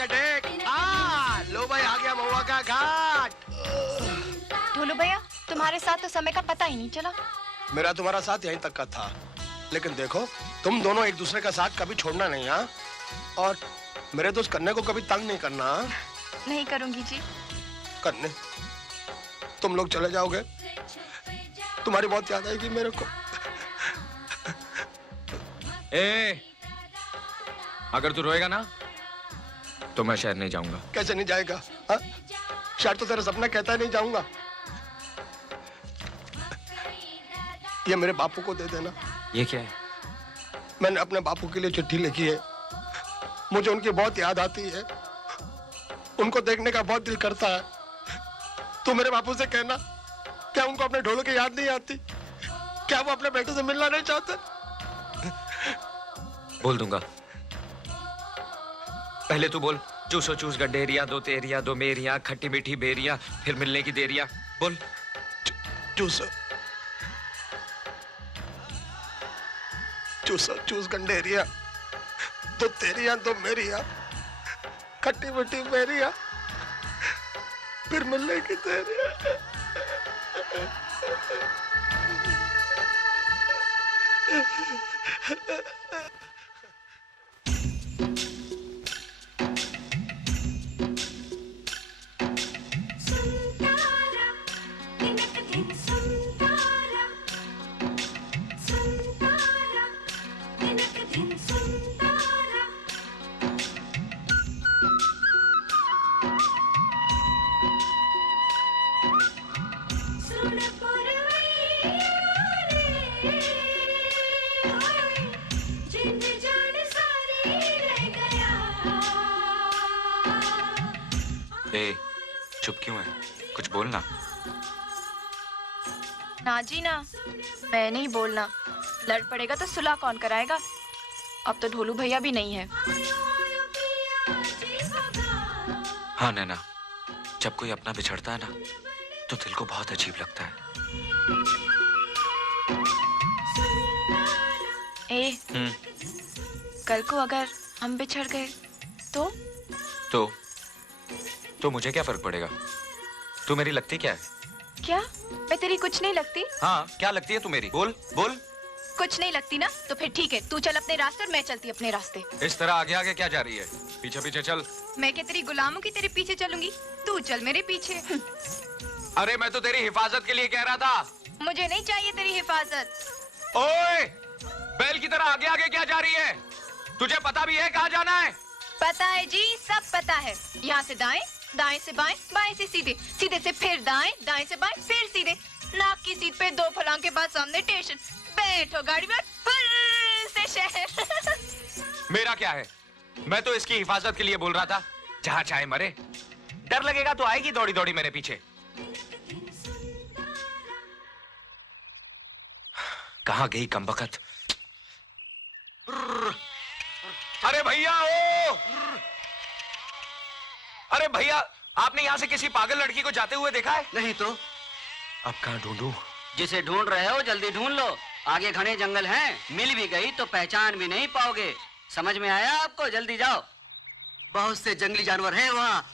का टेक। लो भाई, आ गया महुआ का घाट। ढोलू भैया, तुम्हारे साथ तो समय का पता ही नहीं चला। मेरा तुम्हारा साथ यहीं तक का था, लेकिन देखो तुम दोनों एक दूसरे का साथ कभी छोड़ना नहीं। हाँ, और मेरे दोस्त कन्ने को कभी तंग नहीं करना। नहीं करूंगी जी। कन्ने, तुम लोग चले जाओगे, तुम्हारी बहुत याद आएगी मेरे को। अगर तू रोएगा ना तो मैं शहर नहीं जाऊंगा। कैसे नहीं जाएगा? हा? शायद तो तेरा सपना कहता है नहीं जाऊंगा। ये मेरे बापू को दे देना। ये क्या है? मैंने अपने बापू के लिए चिट्ठी लिखी है। मुझे उनकी बहुत याद आती है, उनको देखने का बहुत दिल करता है। तू मेरे बापू से कहना, क्या उनको अपने ढोलों की याद नहीं आती? क्या वो अपने बेटे से मिलना नहीं चाहते? बोल दूंगा। पहले तू बोल। चूसो चूस गड्ढेरिया, दो तेरिया दो मेरिया, खट्टी मीठी बेरिया, फिर मिलने की देरिया। बोल। चूसो चूसो चूस गंडेरिया, दो तेरिया दो मेरिया, खट्टी मीठी बेरिया, फिर मिलने की देरिया। चुप क्यों है? कुछ बोलना। ना जी ना, मैं नहीं बोलना। लड़ पड़ेगा तो सुलह कौन कराएगा? अब तो ढोलू भैया भी नहीं है। हाँ नैना, जब कोई अपना बिछड़ता है ना तो दिल को बहुत अजीब लगता है। कल को अगर हम बिछड़ गए तो मुझे क्या फर्क पड़ेगा? तू मेरी लगती क्या है? क्या मैं तेरी कुछ नहीं लगती? हाँ, क्या लगती है तू मेरी? बोल बोल। कुछ नहीं लगती ना, तो फिर ठीक है, तू चल अपने रास्ते और मैं चलती अपने रास्ते। इस तरह आगे आगे क्या जा रही है? पीछे पीछे चल। मैं क्या तेरी गुलामों की तेरे पीछे चलूंगी? तू चल मेरे पीछे। अरे मैं तो तेरी हिफाजत के लिए कह रहा था। मुझे नहीं चाहिए तेरी हिफाजत। ओए, बैल की तरह आगे आगे क्या जा रही है? तुझे पता भी है कहाँ जाना है? पता है जी, सब पता है। यहाँ से दाएं, दाएं से बाएं, बाएं से सीधे, सीधे से फिर दाएं, दाएं से बाएं, फिर सीधे। नाक की सीट पे 2 फलांग के बाद सामने स्टेशन। बैठो गाड़ी में, फिर से शहर। मेरा क्या है? मैं तो इसकी हिफाजत के लिए बोल रहा था। जहाँ चाहे मरे। डर लगेगा तो आएगी दौड़ी दौड़ी मेरे पीछे। कहाँ गई कमबख्त? अरे भैया ओ! अरे भैया, आपने यहाँ से किसी पागल लड़की को जाते हुए देखा है? नहीं तो। अब कहाँ ढूंढूं? जिसे ढूंढ रहे हो जल्दी ढूंढ लो। आगे घने जंगल हैं, मिल भी गई तो पहचान भी नहीं पाओगे। समझ में आया आपको? जल्दी जाओ। बहुत से जंगली जानवर हैं वहाँ।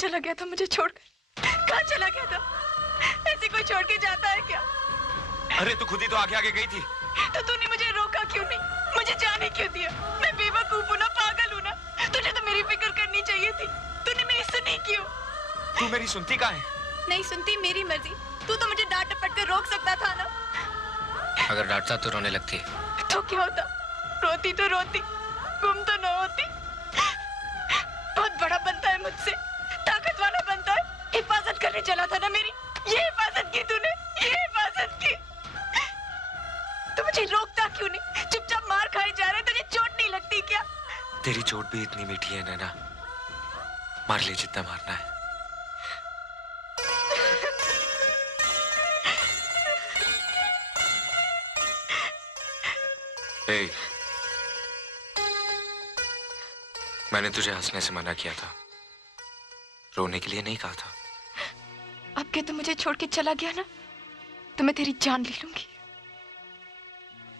चला गया था मुझे छोड़कर? कहाँ चला गया था? ऐसे कोई छोड़ के जाता है क्या? अरे तू खुद ही तो आगे आगे गई थी। तो तूने मुझे रोका क्यों नहीं? मुझे जाने क्यों दिया? मैं बेवकूफ हूँ ना, पागल हूँ ना? तुझे तो मेरी फिक्र करनी चाहिए थी। तूने मेरी सुनी क्यों? तू मेरी सुनती कहाँ है? नहीं सुनती, मेरी मर्जी। तू तो मुझे डांट डपट कर रोक सकता था ना। अगर डांटता तो रोने लगती। तो क्या होता? रोती तो रोती, गुम तो न होती। बहुत बड़ा बनता है मुझसे, ताकत वाला बनता है। हिफाजत करने चला था ना मेरी, ये हिफाजत की तूने, ये हिफाजत की। तू मुझे रोकता क्यों नहीं? चुपचाप मार खाए जा रहे, तुझे चोट नहीं लगती क्या? तेरी चोट भी इतनी मीठी है नैना, मार ले जितना मारना है। ए, मैंने तुझे हंसने से मना किया था, रोने के लिए नहीं कहा था। अब के तू मुझे छोड़ के चला गया ना, तो मैं तेरी जान ले लूंगी।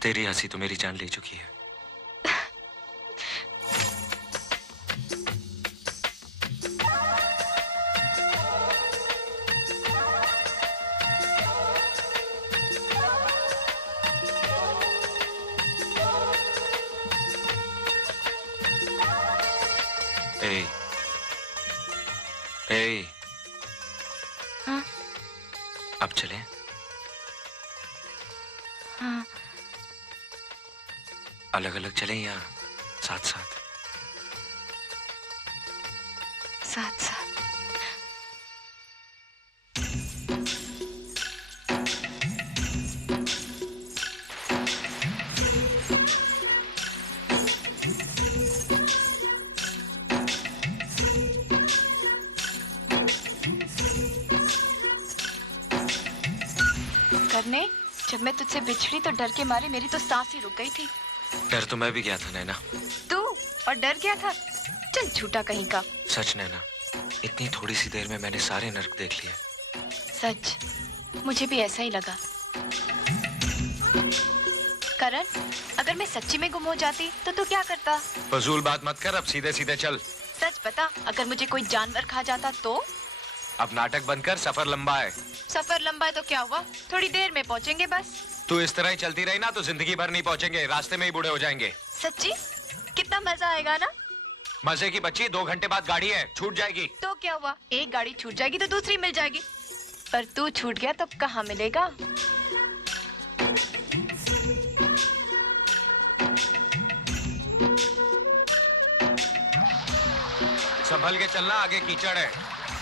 तेरी हंसी तो मेरी जान ले चुकी है। ए, ए, हाँ? अब चलें? हाँ। अलग अलग चलें या साथ साथ? साथ साथ। करने, जब मैं तुझसे बिछड़ी तो डर के मारे मेरी तो सांस ही रुक गई थी। डर तो मैं भी गया था नैना। तू और डर गया था? चल झूठा कहीं का। सच नैना, इतनी थोड़ी सी देर में मैंने सारे नर्क देख लिए। सच, मुझे भी ऐसा ही लगा। करण, अगर मैं सच्ची में गुम हो जाती तो तू क्या करता? फजूल बात मत कर, अब सीधे सीधे चल। सच बता, अगर मुझे कोई जानवर खा जाता तो? अब नाटक बंद कर, सफर लंबा है। सफर लंबा है तो क्या हुआ, थोड़ी देर में पहुंचेंगे बस। तू इस तरह ही चलती रही ना तो जिंदगी भर नहीं पहुंचेंगे, रास्ते में ही बूढ़े हो जाएंगे। सच्ची? कितना मजा आएगा ना। मजे की बच्ची, 2 घंटे बाद गाड़ी है, छूट जाएगी। तो क्या हुआ, एक गाड़ी छूट जाएगी तो दूसरी मिल जाएगी। पर तू छूट गया तो कहाँ मिलेगा? संभल के चलना, आगे कीचड़ है,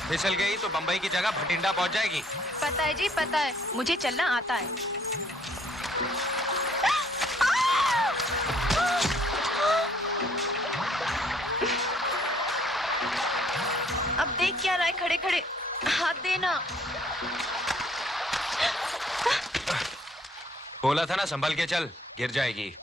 फिसल गई तो बंबई की जगह भटिंडा पहुंच जाएगी। पता है जी, पता है, मुझे चलना आता है। अब देख क्या रहा है खड़े खड़े, हाथ देना। बोला था ना संभल के चल, गिर जाएगी।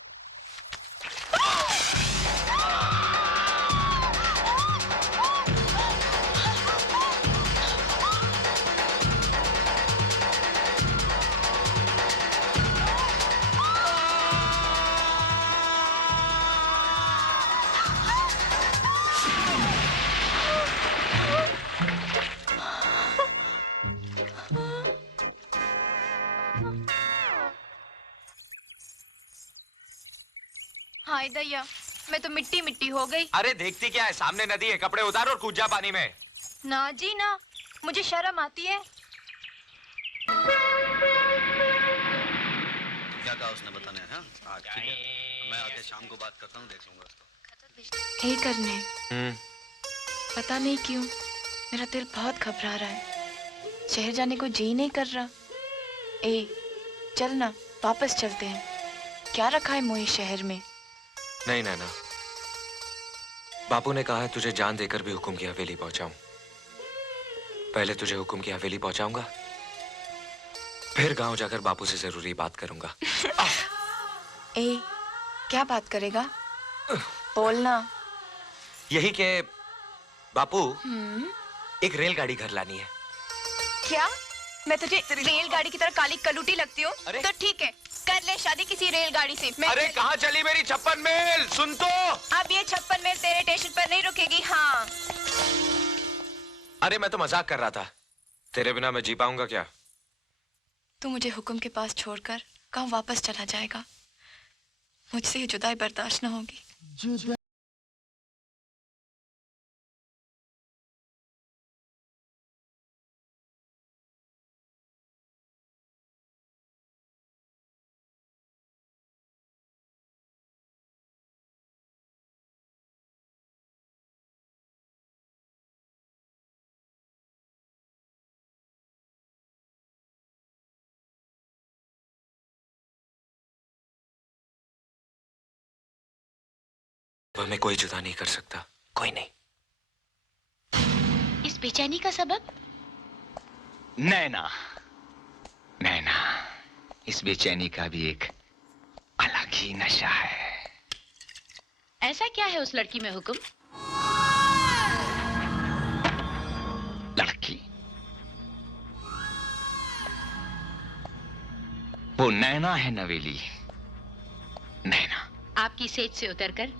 हाय दैया, मैं तो मिट्टी मिट्टी हो गई। अरे देखती क्या है, सामने नदी है, कपड़े उतार और कूद जा पानी में। ना जी ना, मुझे शर्म आती है। क्या कहा उसने बताने हैं? हाँ ठीक है, मैं आगे शाम को बात करता हूँ, देख लूंगा उसको। हे करने, पता नहीं क्यों मेरा दिल बहुत घबरा रहा है, शहर जाने को जी नहीं कर रहा। ए, चल ना, वापस चलते हैं। क्या रखा है मोही शहर में? नहीं नैना, बापू ने कहा है तुझे जान देकर भी हुकुम की हवेली पहुंचाऊं। पहले तुझे हुकुम की हवेली पहुंचाऊंगा, फिर गांव जाकर बापू से जरूरी बात करूंगा। ए, क्या बात करेगा? बोलना। यही के बापू एक रेलगाड़ी घर लानी है। क्या मैं तुझे रेलगाड़ी की तरह काली कलूटी लगती हूँ? अरे? तो ठीक है, कर ले शादी किसी रेलगाड़ी से। मैं अरे कहाँ चली मेरी 56 मील? सुन तो। अब ये 56 मील तेरे स्टेशन पर नहीं रुकेगी। हाँ, अरे मैं तो मजाक कर रहा था। तेरे बिना मैं जी पाऊंगा क्या? तू मुझे हुक्म के पास छोड़कर गांव वापस चला जाएगा। मुझसे ये जुदाई बर्दाश्त न होगी। वह मैं कोई जुदा नहीं कर सकता, कोई नहीं। इस बेचैनी का सबब? नैना, नैना, इस बेचैनी का भी एक अलग ही नशा है। ऐसा क्या है उस लड़की में हुक्म? लड़की? वो नैना है नवेली, नैना। आपकी सेज से उतरकर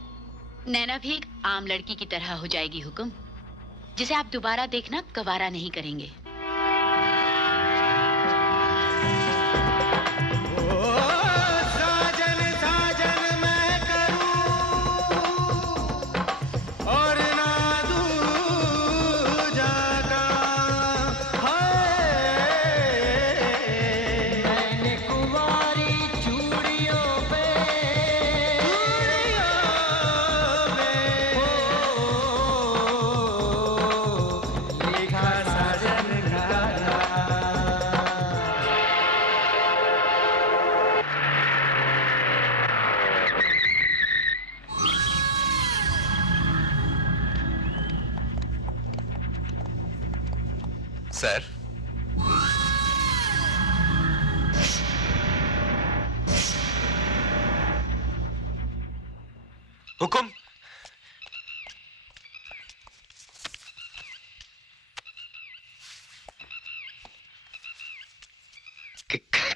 नैना भी एक आम लड़की की तरह हो जाएगी हुक्म, जिसे आप दोबारा देखना गवारा नहीं करेंगे। सर, हुकुम।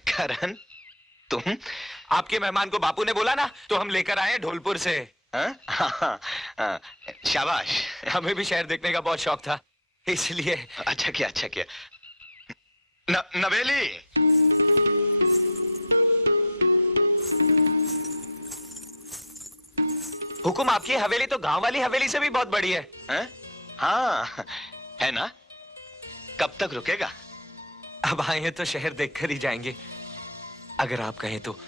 करण, तुम? आपके मेहमान को बापू ने बोला ना, तो हम लेकर आए ढोलपुर से। हाँ, शाबाश। हमें भी शहर देखने का बहुत शौक था, इसलिए। अच्छा किया, अच्छा किया। नवेली, हुकुम, आपकी हवेली तो गांव वाली हवेली से भी बहुत बड़ी है। हाँ, है ना? कब तक रुकेगा? अब आए हैं तो शहर देखकर ही जाएंगे, अगर आप कहें तो।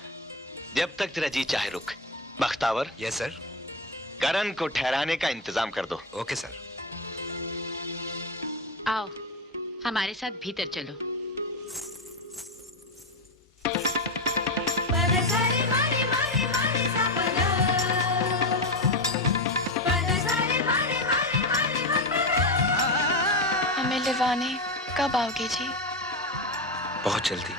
जब तक तेरा जी चाहे रुक। बख्तावर। Yes sir. करण को ठहराने का इंतजाम कर दो। Okay sir. आओ, हमारे साथ भीतर चलो। हमें लिवाने कब आओगे जी? बहुत जल्दी।